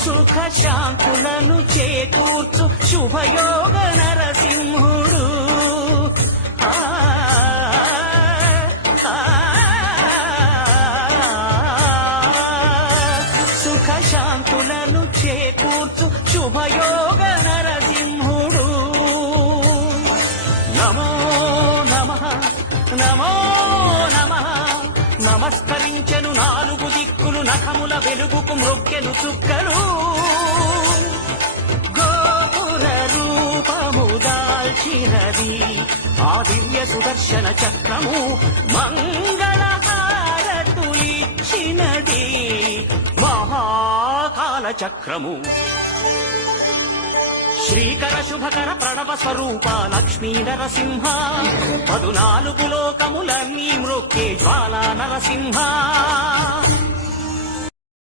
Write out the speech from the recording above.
సుఖ శాంతులను చేకూర్చు శుభయోగ నరసింహుడు. సుఖ శాంతులను చేకూర్చు శుభయోగ నరసింహుడు. నమో నమః నమో నమః. నమస్కరించెను నాలుగు దిక్కులు, నఖముల వెలుగుకు మ్రొక్కెను చుక్కలు. గోపుర రూపము దాల్చినది ఆ దివ్య సుదర్శన చక్రము, మంగళహారతులిచ్చినది మహాకాల చక్రము. శ్రీకర శుభకర ప్రణవ స్వరూప లక్ష్మీ నరసింహ, 14 లోకములన్నీ మ్రొక్కే జ్వాలా నరసింహ.